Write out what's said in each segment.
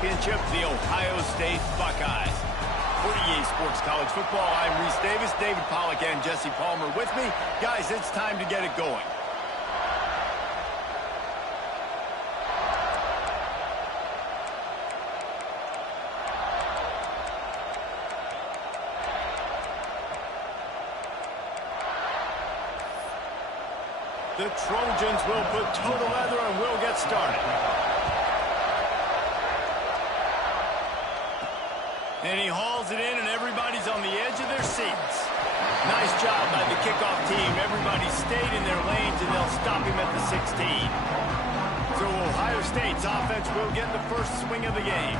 championship, the Ohio State Buckeyes. For EA Sports College Football, I'm Reese Davis, David Pollack, and Jesse Palmer with me. Guys, it's time to get it going. The Trojans will put toe to leather and we'll get started. And he hauls it in, and everybody's on the edge of their seats. Nice job by the kickoff team. Everybody stayed in their lanes, and they'll stop him at the 16. So Ohio State's offense will get the first swing of the game.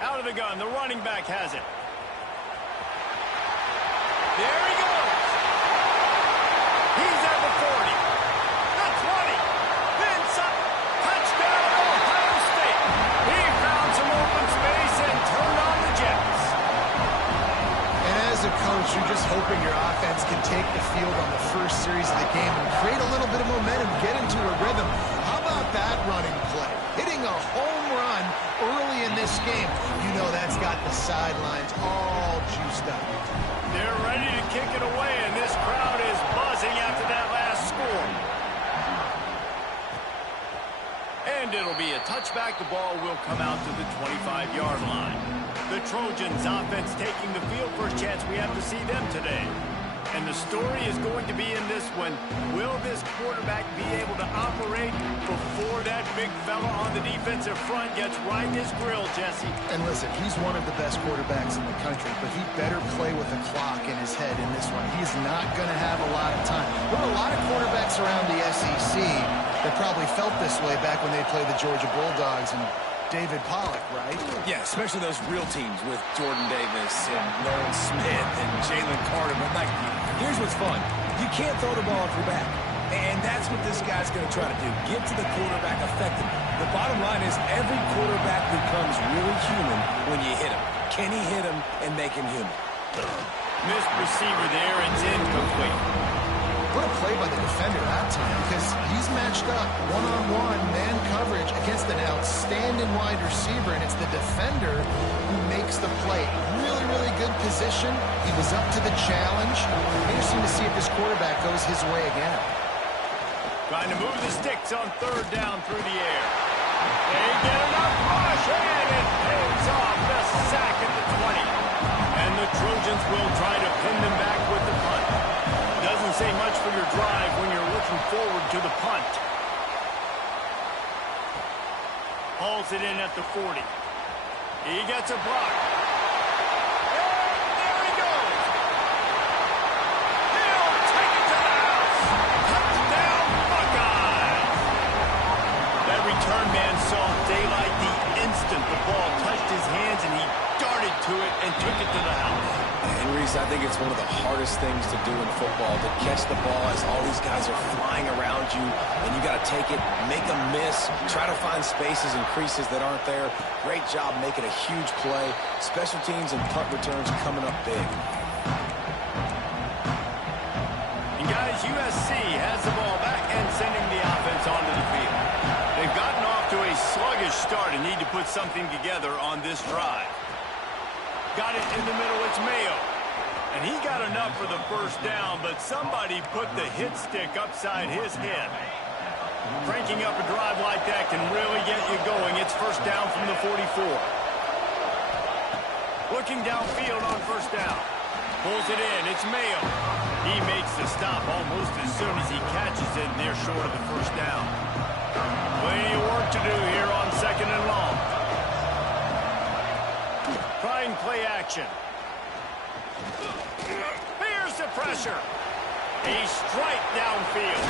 Out of the gun, the running back has it. There he goes. He's at the 40, the 20, inside, touchdown Ohio State. He found some open space and turned on the Jets. And as a coach, you're just hoping your offense can take the field on the first series of the game and create a little bit of momentum, get into a rhythm. How about that running play? Hitting a home run early in this game. You know that's got the sidelines all juiced up. They're ready to kick it away, and this crowd is buzzing after that last score. And it'll be a touchback. The ball will come out to the 25-yard line. The Trojans offense taking the field. First chance we have to see them today. And the story is going to be in this one. Will this quarterback be able to operate before that big fella on the defensive front gets right in his grill, Jesse? And listen, he's one of the best quarterbacks in the country, but he better play with the clock in his head in this one. He's not going to have a lot of time. There are a lot of quarterbacks around the SEC that probably felt this way back when they played the Georgia Bulldogs and David Pollack, right? Yeah, especially those real teams with Jordan Davis and Nolan Smith and Jalen Carter. But, like, here's what's fun. You can't throw the ball off your back. And that's what this guy's going to try to do. Get to the quarterback effectively. The bottom line is every quarterback becomes really human when you hit him. Can he hit him and make him human? Missed receiver there. It's incomplete. What a play by the defender that time, because he's matched up one-on-one man coverage against an outstanding wide receiver, and it's the defender who makes the play. Really, really good position. He was up to the challenge. Interesting to see if this quarterback goes his way again. Trying to move the sticks on third down through the air. They get enough rush, and it pays off. The sack at the 20. And the Trojans will try to pin them back with the punt. Doesn't say much for your drive when you're looking forward to the punt. Hauls it in at the 40. He gets a block. And there he goes. He'll take it to the house. Touchdown, Buckeyes. That return man saw daylight the instant the ball touched his hands, and he darted to it and took it to the house. And, Reese, I think it's one of the hardest things to do in football, to catch the ball as all these guys are flying around you, and you got to take it, make a miss, try to find spaces and creases that aren't there. Great job making a huge play. Special teams and punt returns coming up big. And, guys, USC has the ball back and sending the offense onto the field. They've gotten off to a sluggish start and need to put something together on this drive. Got it in the middle, it's Mayo. And he got enough for the first down, but somebody put the hit stick upside his head. Cranking up a drive like that can really get you going. It's first down from the 44. Looking downfield on first down. Pulls it in, it's Mayo. He makes the stop almost as soon as he catches it, and they're short of the first down. Plenty of work to do here on second and long. Trying play action. Here's the pressure. A strike downfield.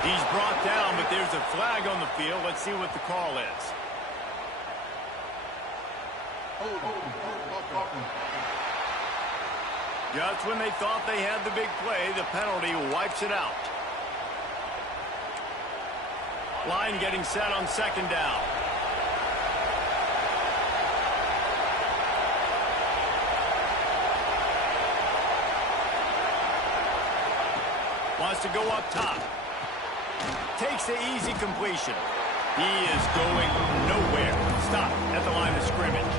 He's brought down, but there's a flag on the field. Let's see what the call is. Just when they thought they had the big play, the penalty wipes it out. Line getting set on second down. Wants to go up top. Takes the easy completion. He is going nowhere. Stop at the line of scrimmage.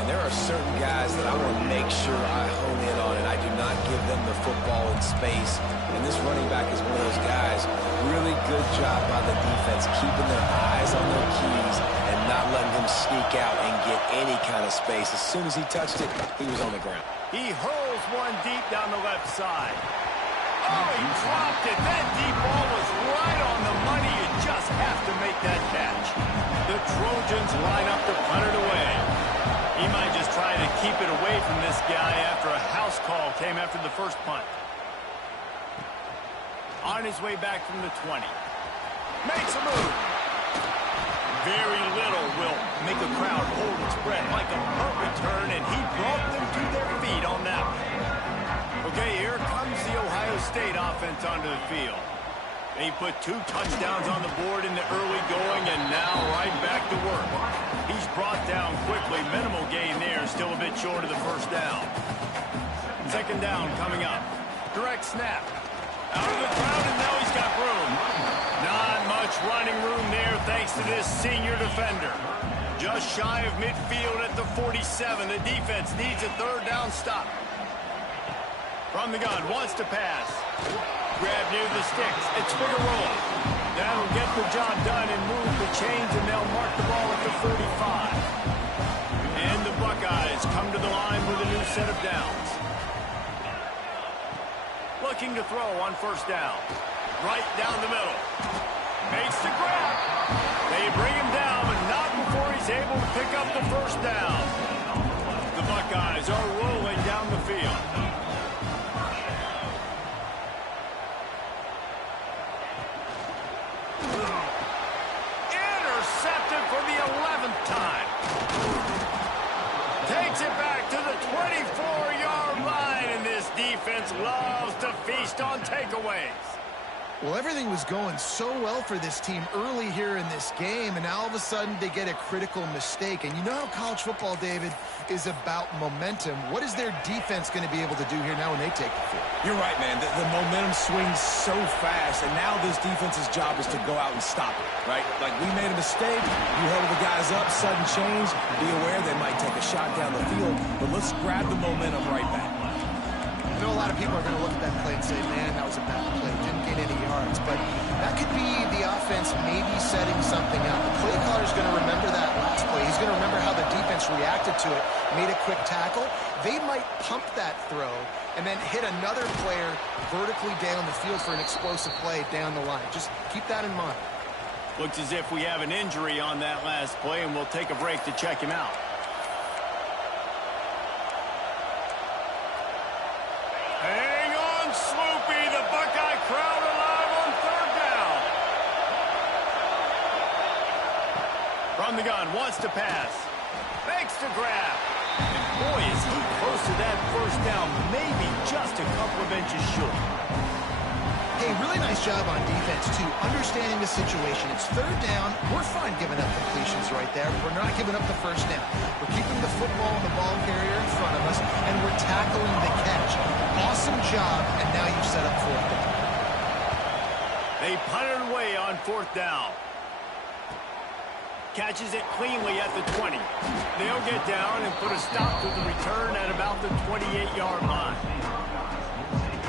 And there are certain guys that I want to make sure I hone in on, and I do not give them the football in space. And this running back is one of those guys. Really good job by the defense, keeping their eyes on their keys and not letting them sneak out and get any kind of space. As soon as he touched it, he was on the ground. He hurls one deep down the left side. Oh, he dropped it. That deep ball was right on the money. You just have to make that catch. The Trojans line up to punt it away. He might just try to keep it away from this guy after a house call came after the first punt. On his way back from the 20. Makes a move. Very little will make a crowd hold its breath like a punt return, and he brought them to their feet on that one. Okay, here comes the Ohio State offense onto the field. They put 2 touchdowns on the board in the early going, and now right back to work. He's brought down quickly. Minimal gain there, still a bit short of the first down. Second down coming up. Direct snap. Out of the crowd, and now he's got room. Not much running room there thanks to this senior defender. Just shy of midfield at the 47. The defense needs a third down stop. From the gun, wants to pass. Grab near the sticks. It's Figueroa. That'll get the job done and move the chains, and they'll mark the ball at the 45. And the Buckeyes come to the line with a new set of downs. Looking to throw on first down. Right down the middle. Makes the grab. They bring him down, but not before he's able to pick up the first down. The Buckeyes are rolling down the field. Intercepted for the 11th time. Takes it back to the 24-yard line, and this defense loves to feast on takeaways. Well, everything was going so well for this team early here in this game, and now all of a sudden they get a critical mistake. And you know how college football, David, is about momentum. What is their defense going to be able to do here now when they take the field? You're right, man. The momentum swings so fast, and now this defense's job is to go out and stop it, right? Like, we made a mistake, you huddle the guys up, sudden change, be aware they might take a shot down the field, but let's grab the momentum right back. I know a lot of people are going to look at that play and say, man, that was a bad play. Didn't get any yards. But that could be the offense maybe setting something up. The play caller is going to remember that last play. He's going to remember how the defense reacted to it, made a quick tackle. They might pump that throw and then hit another player vertically down the field for an explosive play down the line. Just keep that in mind. Looks as if we have an injury on that last play, and we'll take a break to check him out. Hang on, Sloopy. The Buckeye crowd alive on third down. From the gun, wants to pass. Makes the grab. And boy, is he close to that first down. Maybe just a couple of inches short. Hey, really nice job on defense, too, understanding the situation. It's third down. We're fine giving up completions right there. We're not giving up the first down. We're keeping the football and the ball carrier in front of us, and we're tackling the catch. Awesome job, and now you've set up fourth down. They punted away on fourth down. Catches it cleanly at the 20. They'll get down and put a stop to the return at about the 28-yard line.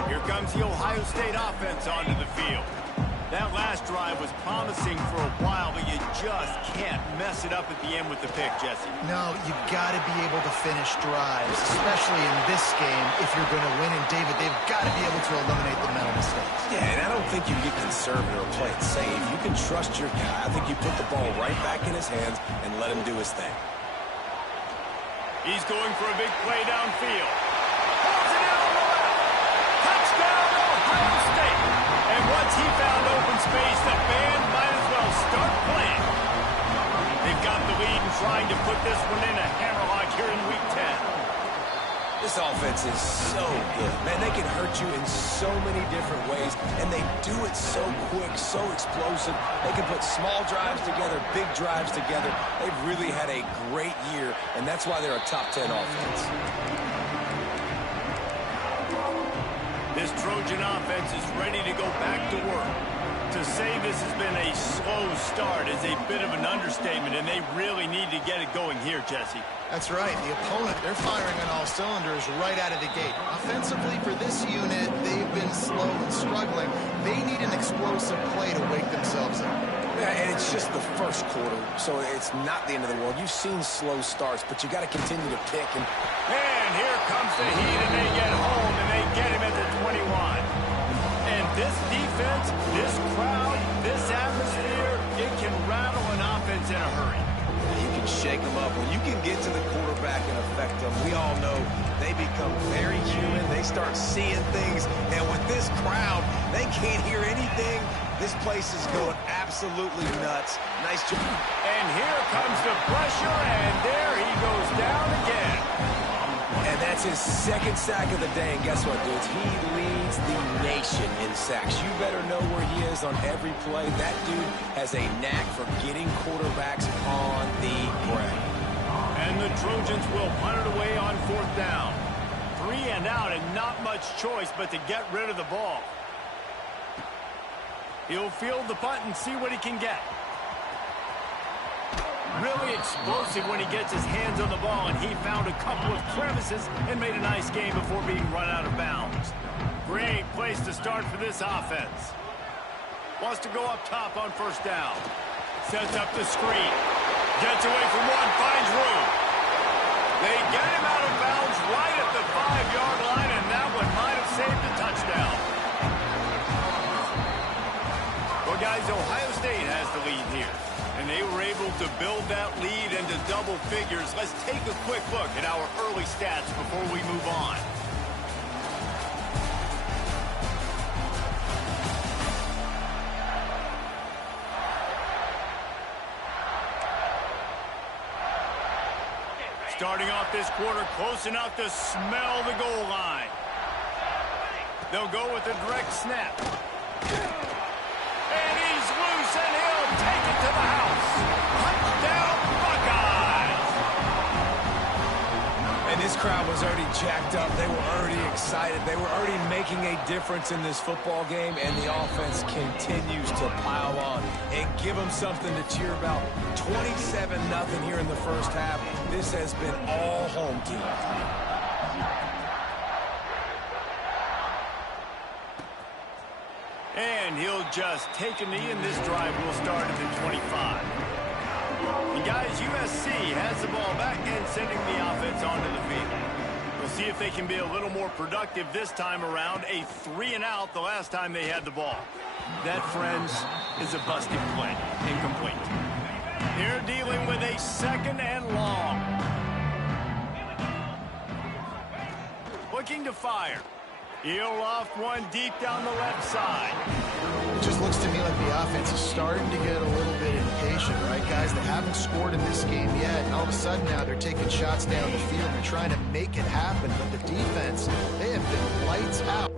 Here comes the Ohio State offense onto the field. That last drive was promising for a while, but you just can't mess it up at the end with the pick, Jesse. No, you've got to be able to finish drives, especially in this game if you're going to win. And, David, they've got to be able to eliminate the mental mistakes. Yeah, and I don't think you get conservative or play it safe. You can trust your guy. I think you put the ball right back in his hands and let him do his thing. He's going for a big play downfield. Holds it out on the left. Touchdown, Ohio State. And once he found open space, the band might as well start playing. They've got the lead and trying to put this one in a hammerlock here in Week 10. This offense is so good. Man, they can hurt you in so many different ways, and they do it so quick, so explosive. They can put small drives together, big drives together. They've really had a great year, and that's why they're a top 10 offense. This this Trojan offense is ready to go back to work. To say this has been a slow start is a bit of an understatement, and they really need to get it going here, Jesse. That's right. The opponent, they're firing on all cylinders right out of the gate. Offensively for this unit, they've been slow and struggling. They need an explosive play to wake themselves up. Yeah, and it's just the first quarter, so it's not the end of the world. You've seen slow starts, but you got to continue to pick. And here comes the heat, and they get home, and they get him at the 21. And this defense, this crowd, this atmosphere, it can rattle an offense in a hurry. You can shake them up. When you can get to the quarterback and affect them, we all know they become very human. They start seeing things. And with this crowd, they can't hear anything. This place is going absolutely nuts. Nice job. And here comes the pressure, and there he goes down again. And that's his second sack of the day. And guess what, dudes? He leads the nation in sacks. You better know where he is on every play. That dude has a knack for getting quarterbacks on the ground. And the Trojans will punt it away on 4th down. 3 and out, and not much choice but to get rid of the ball. He'll field the punt and see what he can get. Really explosive when he gets his hands on the ball, and he found a couple of crevices and made a nice game before being run out of bounds. Great place to start for this offense. Wants to go up top on 1st down. Sets up the screen. Gets away from one, finds room. They get him out of bounds right at the 5-yard line, and that one might have saved a touchdown. Well, guys, Ohio State has the lead here, and they were able to build that lead into double figures. Let's take a quick look at our early stats before we move on. Starting off this quarter close enough to smell the goal line. They'll go with a direct snap. And he's loose, and he'll take it to the house. Touchdown, Buckeyes! And this crowd was already jacked up. They were already excited. They were already making a difference in this football game, and the offense continues to pile on and give them something to cheer about. 27-0 here in the first half. This has been all home team. And he'll just take a knee, and this drive will start at the 25. And guys, USC has the ball back and sending the offense onto the field. We'll see if they can be a little more productive this time around. A 3 and out the last time they had the ball. That, friends, is a busted play. Incomplete. They're dealing with a 2nd and long. Looking to fire. He'll off one deep down the left side. It just looks to me like the offense is starting to get a little bit impatient, right, guys? They haven't scored in this game yet, and all of a sudden now they're taking shots down the field. They're trying to make it happen, but the defense, they have been lights out.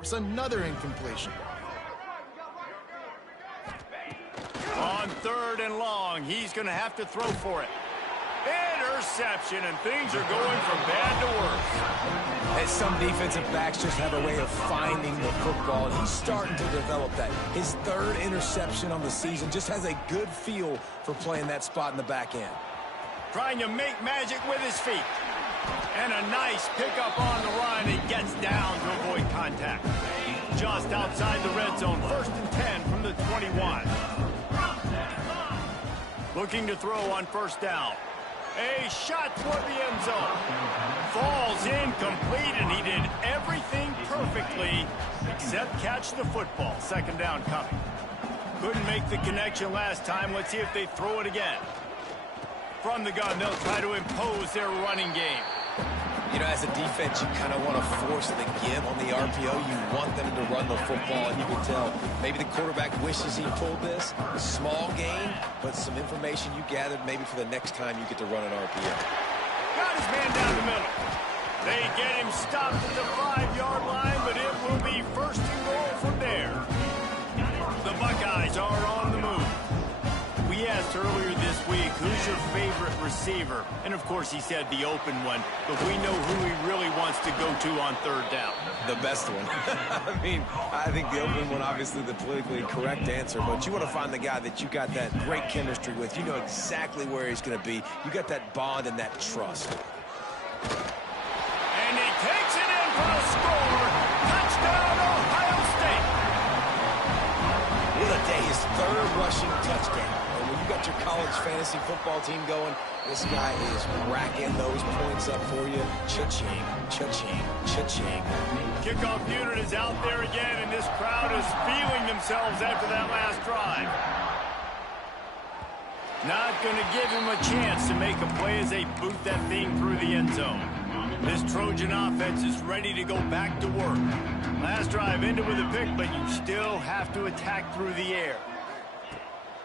It's another incompletion. On 3rd and long, he's going to have to throw for it. Interception, and things are going from bad to worse. And some defensive backs just have a way of finding the football, and he's starting to develop that. His 3rd interception on the season, just has a good feel for playing that spot in the back end. Trying to make magic with his feet. And a nice pickup on the run. He gets down to avoid contact. Just outside the red zone, 1st and 10 from the 21. Looking to throw on 1st down. A shot toward the end zone. Falls incomplete, and he did everything perfectly except catch the football. 2nd down coming. Couldn't make the connection last time. Let's see if they throw it again. From the gun, they'll try to impose their running game. You know, as a defense, you kind of want to force the give on the RPO. You want them to run the football, and you can tell maybe the quarterback wishes he pulled this. A small gain, but some information you gathered maybe for the next time you get to run an RPO. Got his man down the middle. They get him stopped at the 5-yard line, but it will be 1st and goal from there. The Buckeyes are on the move. We asked earlier this week, who's your favorite receiver? And, of course, he said the open one. But we know who he really wants to go to on 3rd down. The best one. I mean, I think the open one, obviously the politically correct answer. But you want to find the guy that you got that great chemistry with. You know exactly where he's going to be. You got that bond and that trust. And he takes it in for a score. Touchdown, Ohio State. What a day. His 3rd rushing touchdown. Got your college fantasy football team going. This guy is racking those points up for you. Cha-ching, cha-ching, cha-ching. Kickoff unit is out there again, and this crowd is feeling themselves after that last drive. Not going to give him a chance to make a play as they boot that thing through the end zone. This Trojan offense is ready to go back to work. Last drive ended with a pick, but you still have to attack through the air.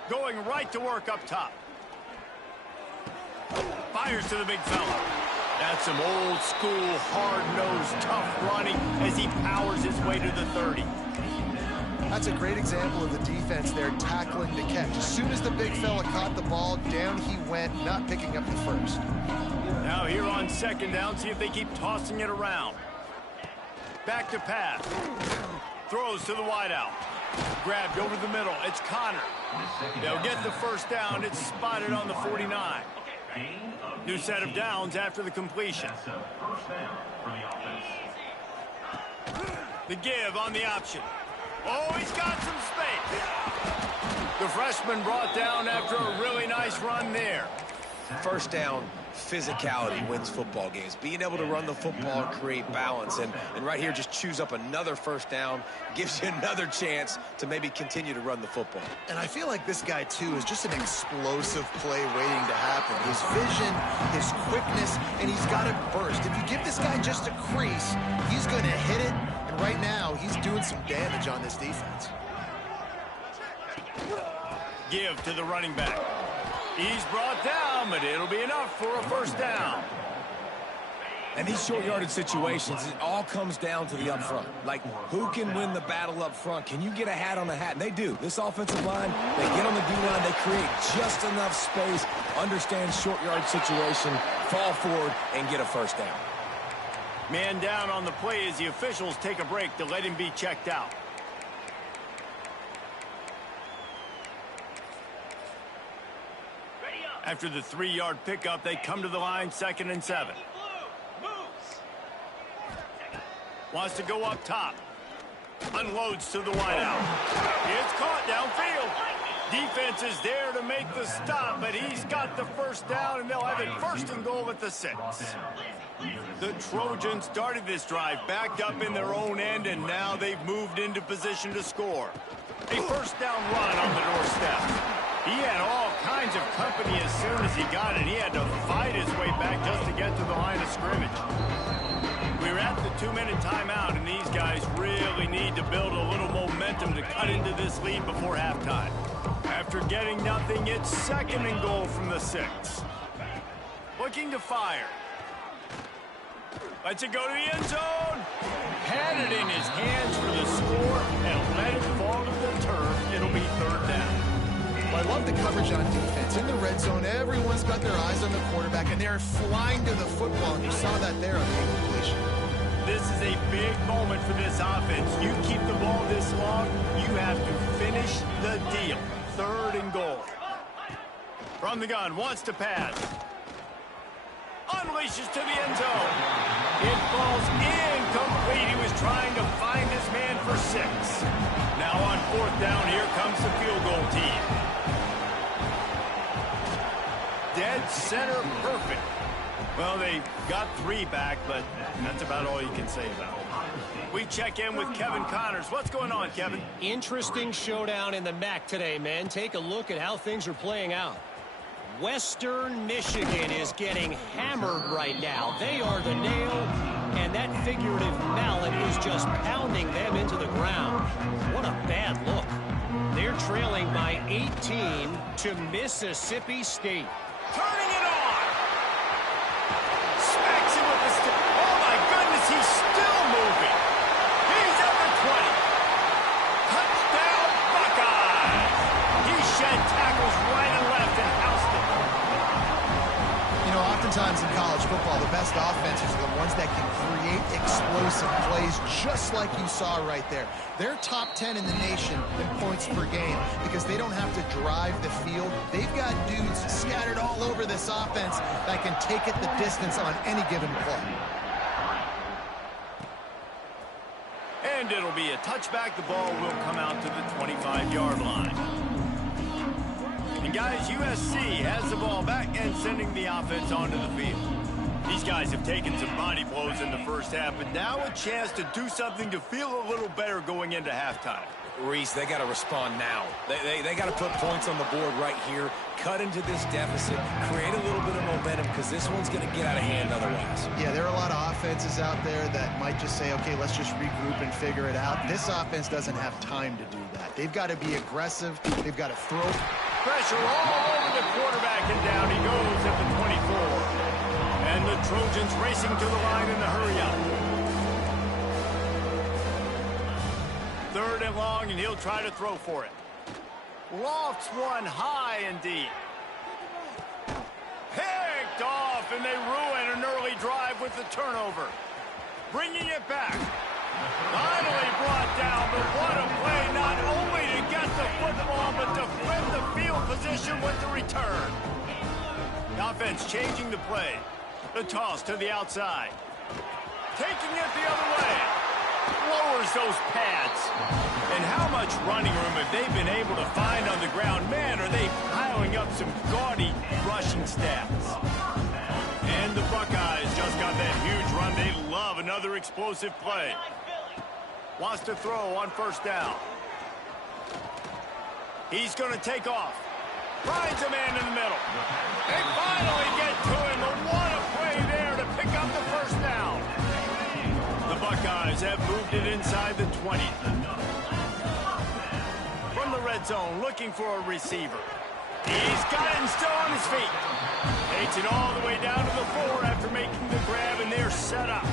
Going right to work up top. Fires to the big fella. That's some old school, hard-nosed, tough running as he powers his way to the 30. That's a great example of the defense there tackling the catch. As soon as the big fella caught the ball, down he went, not picking up the 1st. Now here on 2nd down, see if they keep tossing it around. Back to pass. Throws to the wideout. Grabbed over the middle. It's Connor. They'll get the 1st down. It's spotted on the 49. New set of downs after the completion. The give on the option. Oh, he's got some space. The freshman brought down after a really nice run there. 1st down, physicality wins football games. Being able to run the football and create balance. And right here, just choose up another 1st down. Gives you another chance to maybe continue to run the football. And I feel like this guy, too, is just an explosive play waiting to happen. His vision, his quickness, and he's got it burst. If you give this guy just a crease, he's going to hit it. And right now, he's doing some damage on this defense. Give to the running back. He's brought down, but it'll be enough for a 1st down. And these short yardage situations, it all comes down to the up front. Like, who can win the battle up front? Can you get a hat on the hat? And they do. This offensive line, they get on the D-line, they create just enough space, understand short yardage situation, fall forward, and get a 1st down. Man down on the play as the officials take a break to let him be checked out. After the 3-yard pickup, they come to the line, 2nd and 7. Wants to go up top. Unloads to the wideout. It's caught downfield. Defense is there to make the stop, but he's got the 1st down, and they'll have it 1st and goal at the 6. The Trojans started this drive backed up in their own end, and now they've moved into position to score. A 1st down run on the doorstep. He had all kinds of company as soon as he got it. He had to fight his way back just to get to the line of scrimmage. We're at the 2-minute timeout, and these guys really need to build a little momentum to cut into this lead before halftime. After getting nothing, it's 2nd and goal from the 6. Looking to fire. Lets it go to the end zone. Had it in his hands for the score and let it fall to the turf. It'll be third down. Well, I love the coverage on defense. In the red zone, everyone's got their eyes on the quarterback, and they're flying to the football. And you saw that there on the incompletion. This is a big moment for this offense. You keep the ball this long, you have to finish the deal. Third and goal. From the gun, wants to pass. Unleashes to the end zone. It falls incomplete. He was trying to find his man for 6. Now on fourth down, here comes the field goal team. Dead center perfect. Well, they got 3 back, but that's about all you can say about it. We check in with Kevin Connors. What's going on, Kevin? Interesting showdown in the MAC today, man. Take a look at how things are playing out. Western Michigan is getting hammered right now. They are the nail, and that figurative mallet is just pounding them into the ground. What a bad look. They're trailing by 18 to Mississippi State. Turning it on. Smacks him with the stick. Oh, my goodness, he's still moving. He's at the 20. Touchdown, Buckeyes. He shed tackles right and left and housed it. You know, oftentimes in college football, the best offenses are the ones that can create explosive plays just like you saw right there. They're top 10 in the nation in points per game because they don't have to drive the field. They've got dudes scattered all over this offense that can take it the distance on any given play. And it'll be a touchback. The ball will come out to the 25-yard line. And guys, USC has the ball back and sending the offense onto the field. These guys have taken some body blows in the first half, but now a chance to do something to feel a little better going into halftime. Reese, they got to respond now. They got to put points on the board right here, cut into this deficit, create a little bit of momentum because this one's going to get out of hand otherwise. Yeah, there are a lot of offenses out there that might just say, okay, let's just regroup and figure it out. This offense doesn't have time to do that. They've got to be aggressive. They've got to throw. Pressure all over the quarterback, and down he goes at the 24. And the Trojans racing to the line in the hurry-up. Third and long, and he'll try to throw for it. Lofts one high and deep. Picked off, and they ruin an early drive with the turnover. Bringing it back. Finally brought down, but what a play, not only to get the football, but to flip the field position with the return. The offense changing the play. The toss to the outside. Taking it the other way. Lowers those pads. And how much running room have they been able to find on the ground? Man, are they piling up some gaudy rushing stats. And the Buckeyes just got that huge run. They love another explosive play. Wants to throw on first down. He's going to take off. Finds a man in the middle. They finally get to him, but what a play there to pick up the first down. The Buckeyes have moved it inside the 20. From the red zone, looking for a receiver. He's got it and still on his feet. Takes it all the way down to the 4 after making the grab, and they're set up.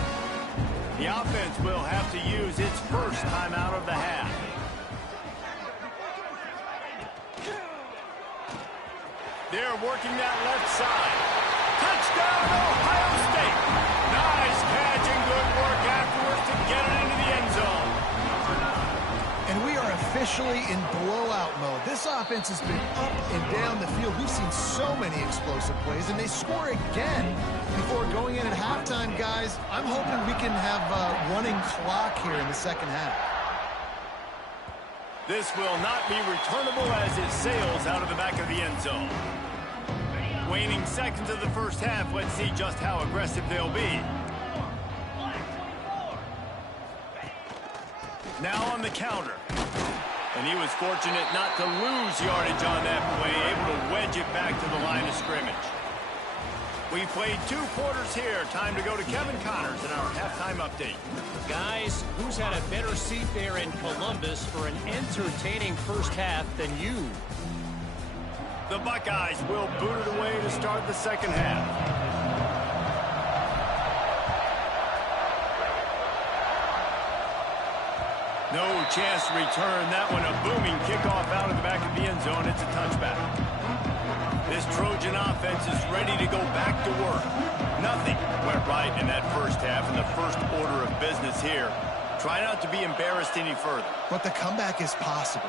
The offense will have to use its first timeout of the half. They're working that left side. Touchdown, Ohio State. Nice catch and good work afterwards to get it into the end zone. And we are officially in blowout mode. This offense has been up and down the field. We've seen so many explosive plays, and they score again before going in at halftime, guys. I'm hoping we can have a running clock here in the second half. This will not be returnable as it sails out of the back of the end zone. Waning seconds of the first half. Let's see just how aggressive they'll be. Now on the counter. And he was fortunate not to lose yardage on that play, able to wedge it back to the line of scrimmage. We played 2 quarters here. Time to go to Kevin Connors in our halftime update. Guys, who's had a better seat there in Columbus for an entertaining first half than you? The Buckeyes will boot it away to start the second half. No chance to return that one. A booming kickoff out of the back of the end zone. It's a touchback. This Trojan offense is ready to go back to work. Nothing went right in that first half, and the first order of business here. Try not to be embarrassed any further. But the comeback is possible.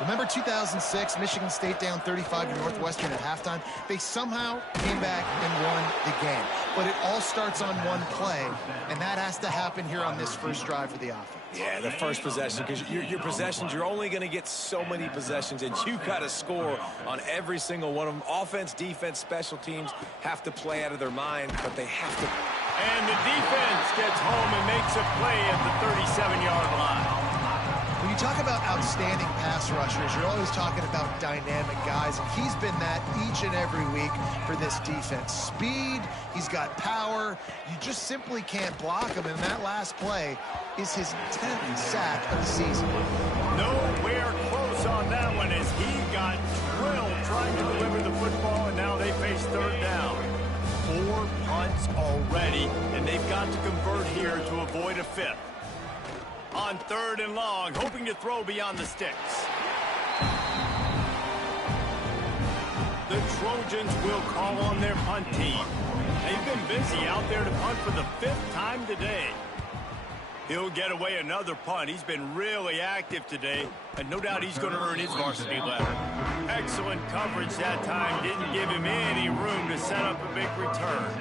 Remember 2006, Michigan State down 35 to Northwestern at halftime? They somehow came back and won the game. But it all starts on one play, and that has to happen here on this first drive for the offense. Yeah, the first possession, because your possessions, you're only going to get so many possessions, and you got to score on every single one of them. Offense, defense, special teams have to play out of their mind, but they have to. And the defense gets home and makes a play at the 37-yard line. When you talk about outstanding pass rushers, you're always talking about dynamic guys, and he's been that each and every week for this defense. Speed, he's got power. You just simply can't block him, and that last play is his 10th sack of the season. Nowhere close on that one as he got thrilled trying to deliver the football, and now they face third down. 4 punts already, and they've got to convert here to avoid a fifth. On third and long, hoping to throw beyond the sticks. The Trojans will call on their punt team. They've been busy out there to punt for the 5th time today. He'll get away another punt. He's been really active today, and no doubt he's going to earn his varsity letter. Excellent coverage that time. Didn't give him any room to set up a big return.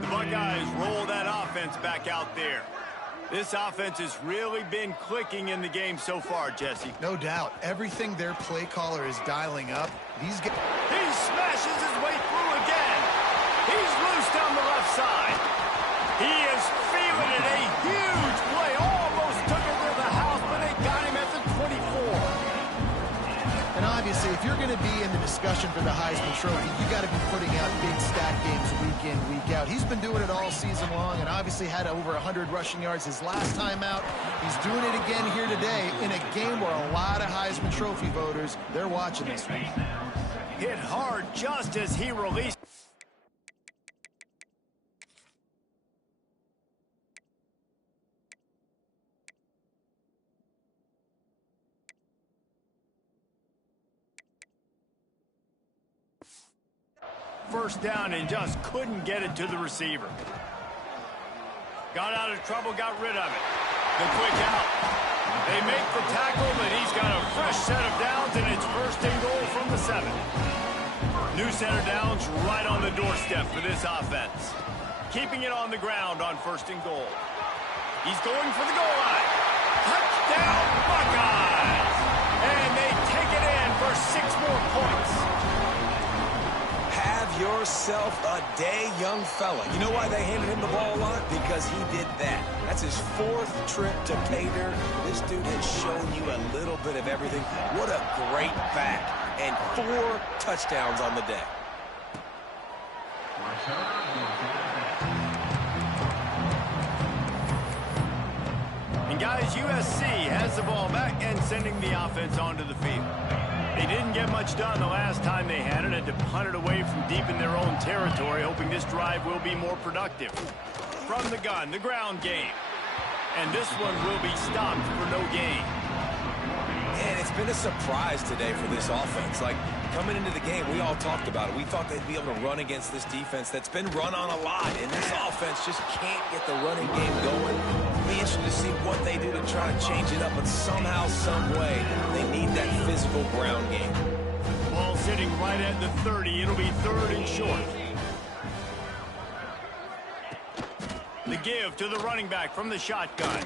The Buckeyes roll that offense back out there. This offense has really been clicking in the game so far, Jesse. No doubt. Everything their play caller is dialing up. He smashes his way through again. He's loose down the left side. He is feeling it. A huge play. Almost took it to the house, but they got him at the 24. And obviously, if you're going to be in the discussion for the Heisman Trophy, you got to be putting out big stat games week in, week out. He's been doing it all season long and obviously had over 100 rushing yards his last time out. He's doing it again here today in a game where a lot of Heisman Trophy voters, they're watching this one. Hit hard just as he released. First down and just couldn't get it to the receiver. Got out of trouble, got rid of it. The quick out. They make the tackle, but he's got a fresh set of downs, and it's first and goal from the 7. New set of downs right on the doorstep for this offense. Keeping it on the ground on first and goal. He's going for the goal line. Touchdown, Buckeyes! And they take it in for 6 more points. Have yourself a day, young fella. You know why they handed him the ball a lot? Because he did that. That's his 4th trip to pay dirt. This dude has shown you a little bit of everything. What a great back. And 4 touchdowns on the day. And guys, USC has the ball back and sending the offense onto the field. They didn't get much done the last time they had it. Had to punt it away from deep in their own territory, hoping this drive will be more productive. From the gun, the ground game. And this one will be stopped for no gain. And it's been a surprise today for this offense. Like, coming into the game, we all talked about it. We thought they'd be able to run against this defense that's been run on a lot. And this offense just can't get the running game going. It'll be interesting to see what they do to try to change it up. But somehow, some way, they need that physical ground game. Ball sitting right at the 30. It'll be 3rd and short. The give to the running back from the shotgun.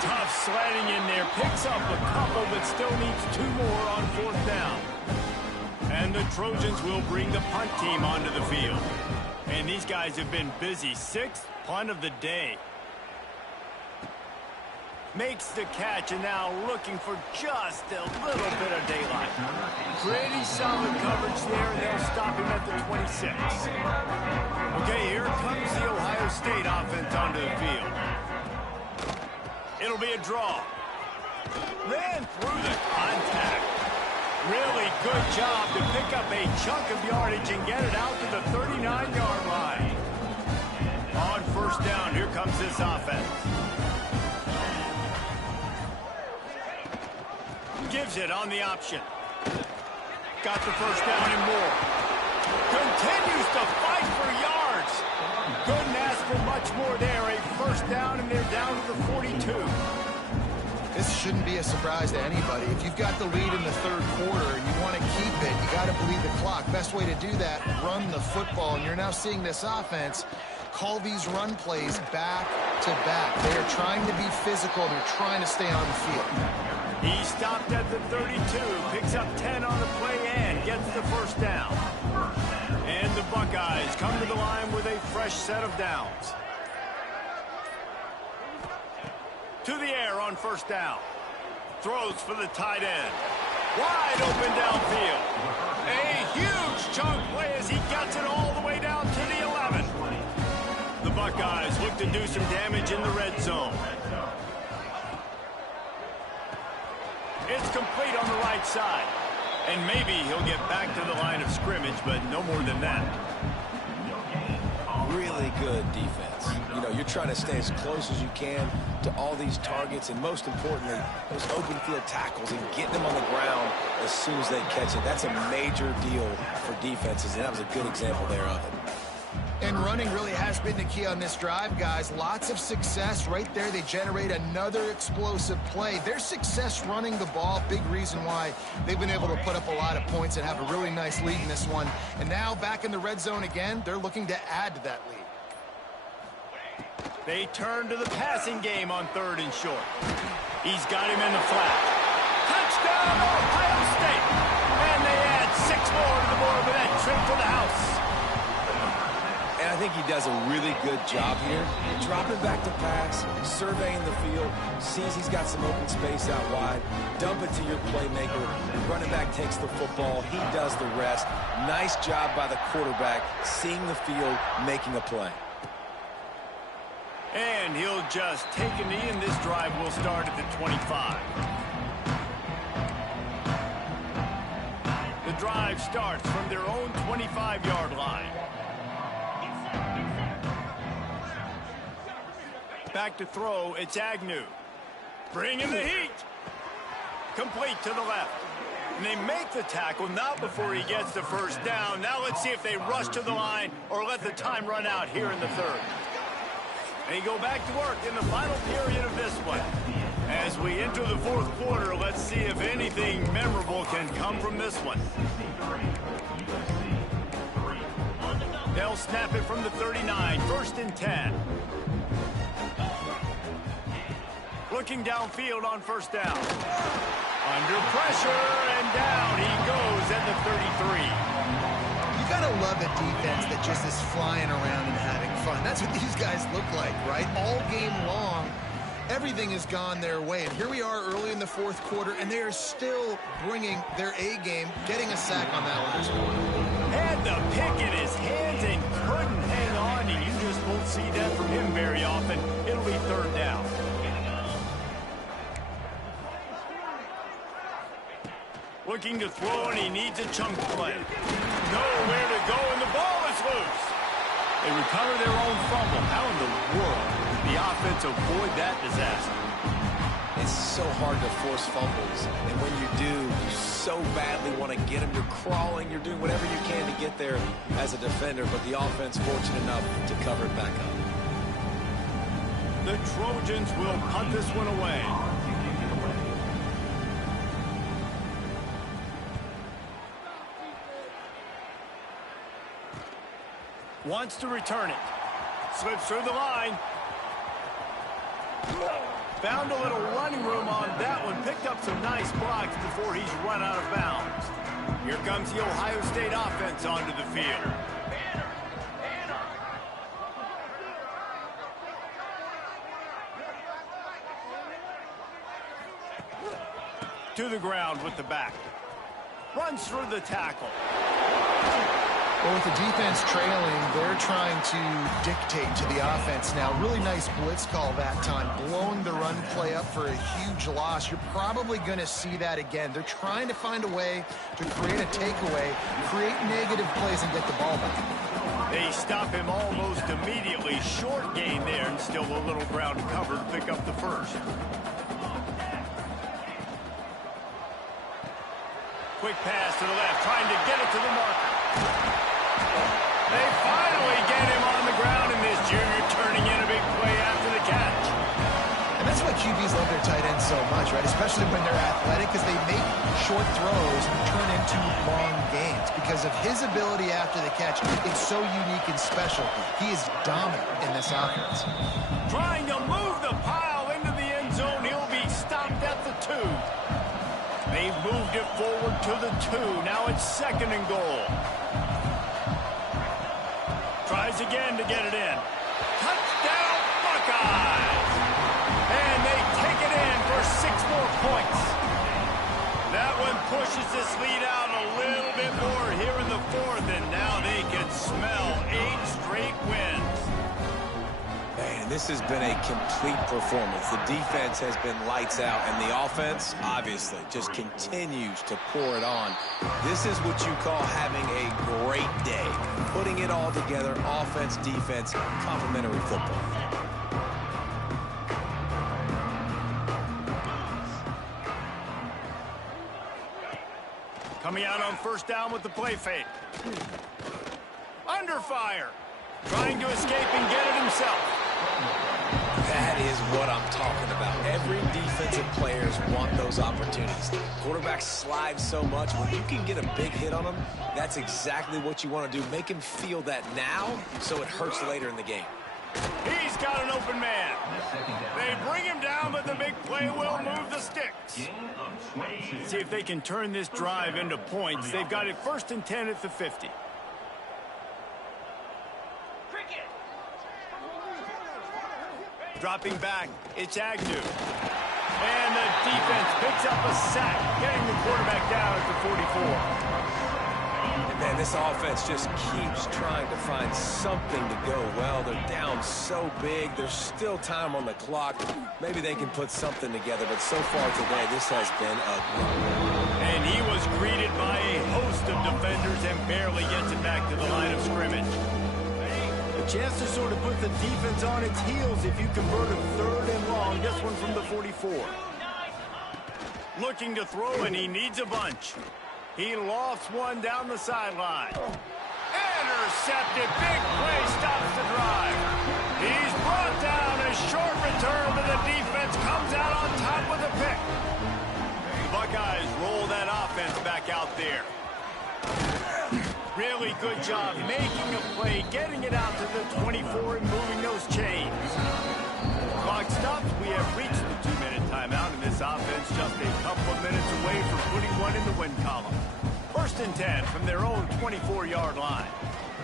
Tough slanting in there. Picks up a couple, but still needs 2 more on 4th down. And the Trojans will bring the punt team onto the field. And these guys have been busy. 6th punt of the day. Makes the catch, and now looking for just a little bit of daylight. Pretty solid coverage there, and they'll stop him at the 26. Okay, here comes the Ohio State offense onto the field. It'll be a draw. Ran through the contact. Really good job to pick up a chunk of yardage and get it out to the 39-yard line. On first down, here comes this offense. Gives it on the option. Got the first down and more. Continues to fight for yards. Couldn't ask for much more there. A first down, and they're down to the 42. This shouldn't be a surprise to anybody. If you've got the lead in the third quarter and you want to keep it, you got to bleed the clock. Best way to do that, run the football. And you're now seeing this offense call these run plays back to back. They are trying to be physical. They're trying to stay on the field. He stopped at the 32, picks up 10 on the play and gets the first down. And the Buckeyes come to the line with a fresh set of downs. To the air on first down. Throws for the tight end. Wide open downfield. A huge chunk play as he gets it all the way down to the 11. The Buckeyes look to do some damage in the red zone. It's complete on the right side. And maybe he'll get back to the line of scrimmage, but no more than that. Really good defense. You know, you're trying to stay as close as you can to all these targets, and most importantly, those open field tackles and getting them on the ground as soon as they catch it. That's a major deal for defenses, and that was a good example there of it. And running really has been the key on this drive, guys. Lots of success right there. They generate another explosive play. Their success running the ball, big reason why they've been able to put up a lot of points and have a really nice lead in this one. And now back in the red zone again, they're looking to add to that lead. They turn to the passing game on third and short. He's got him in the flat. Touchdown, Ohio State! And they add 6 more to the board with that trip to the house. And I think he does a really good job here. Dropping back to pass, surveying the field, sees he's got some open space out wide, dump it to your playmaker, running back takes the football, he does the rest. Nice job by the quarterback, seeing the field, making a play. And he'll just take a knee, and this drive will start at the 25. The drive starts from their own 25-yard line. Back to throw, it's Agnew. Bringing the heat. Complete to the left. And they make the tackle, not before he gets the first down. Now let's see if they rush to the line or let the time run out here in the third. They go back to work in the final period of this one. As we enter the fourth quarter, let's see if anything memorable can come from this one. They'll snap it from the 39, 1st and 10. Looking downfield on first down. Under pressure, and down he goes at the 33. You gotta love a defense that just is flying around and having fun. That's what these guys look like, right? All game long, everything has gone their way. And here we are early in the fourth quarter, and they are still bringing their A game, getting a sack on that last one. Had the pick in his hands and couldn't hang on, and you just won't see that from him very often. It'll be third down. Looking to throw, and he needs a chunk play. Nowhere to go, and the ball is loose. They recover their own fumble. How in the world did the offense avoid that disaster? It's so hard to force fumbles, and when you do, you so badly want to get them. You're crawling, you're doing whatever you can to get there as a defender, but the offense fortunate enough to cover it back up. The Trojans will punt this one away. Wants to return it. Slips through the line. Found a little running room on that one. Picked up some nice blocks before he's run out of bounds. Here comes the Ohio State offense onto the field. To the ground with the back. Runs through the tackle. Well, with the defense trailing, they're trying to dictate to the offense now. Really nice blitz call that time, blowing the run play up for a huge loss. You're probably going to see that again. They're trying to find a way to create a takeaway, create negative plays, and get the ball back. They stop him almost immediately. Short gain there, and still a little ground covered to pick up the first. Quick pass to the left, trying to get it to the marker. They finally get him on the ground, and this junior turning in a big play after the catch. And that's why QBs love their tight ends so much, right? Especially when they're athletic, because they make short throws turn into long gains. Because of his ability after the catch, it's so unique and special. He is dominant in this offense. Trying to move the pile into the end zone. He'll be stopped at the 2. They've moved it forward to the 2. Now it's 2nd and goal. Tries again to get it in. Touchdown, Buckeyes! And they take it in for 6 more points. That one pushes this lead out a little bit more here in the 4th, and now they can smell 8 straight wins. Man, this has been a complete performance. The defense has been lights out, and the offense, obviously, just continues to pour it on. This is what you call having a great day. Putting it all together, offense, defense, complementary football. Coming out on 1st down with the play fake. Under fire. Trying to escape and get it himself. That is what I'm talking about. Every defensive players want those opportunities. Quarterbacks slide so much. When you can get a big hit on them, that's exactly what you want to do. Make him feel that now so it hurts later in the game. He's got an open man. They bring him down, but the big play will move the sticks. See if they can turn this drive into points. They've got it 1st and 10 at the 50. Dropping back, it's Agnew. And the defense picks up a sack, getting the quarterback down at the 44. And man, this offense just keeps trying to find something to go well. They're down so big. There's still time on the clock. Maybe they can put something together, but so far today, this has been ugly. And he was greeted by a host of defenders and barely gets it back to the line of scrimmage. Chance to sort of put the defense on its heels if you convert a 3rd and long. This one from the 44. Looking to throw, and he needs a bunch. He lofts one down the sideline. Intercepted. Big play stops the drive. He's brought down. A short return, but the defense comes out on top with a pick. The Buckeyes roll that offense back out there. Really good job making a play, getting it out to the 24 and moving those chains. Clock stops. We have reached the 2-minute timeout, and this offense just a couple of minutes away from putting one in the win column. 1st and 10 from their own 24-yard line.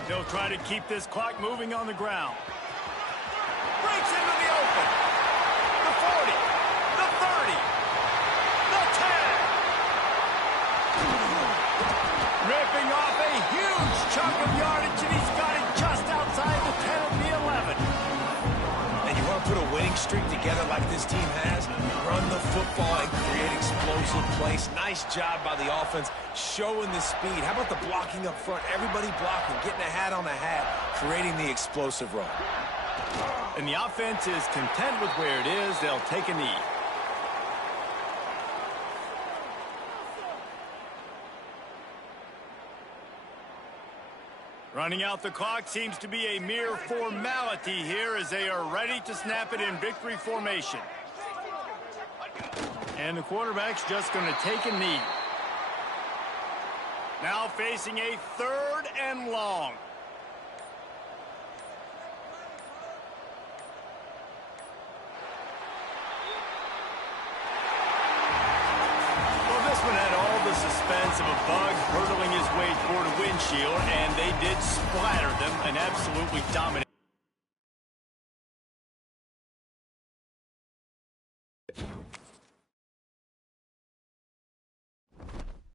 They'll try to keep this clock moving on the ground. Breaks into the open. The 40, the 30, the 10. Ripping off a huge chunk of yardage, and he's got it just outside the 10 of the 11. And you want to put a winning streak together like this team has? Run the football and create explosive plays. Nice job by the offense, showing the speed. How about the blocking up front? Everybody blocking, getting a hat on a hat, creating the explosive run. And the offense is content with where it is. They'll take a knee. Running out the clock seems to be a mere formality here as they are ready to snap it in victory formation. And the quarterback's just going to take a knee. Now facing a 3rd and long. This one had all the suspense of a bug hurtling his way toward a windshield, and they did splatter them. An absolutely dominant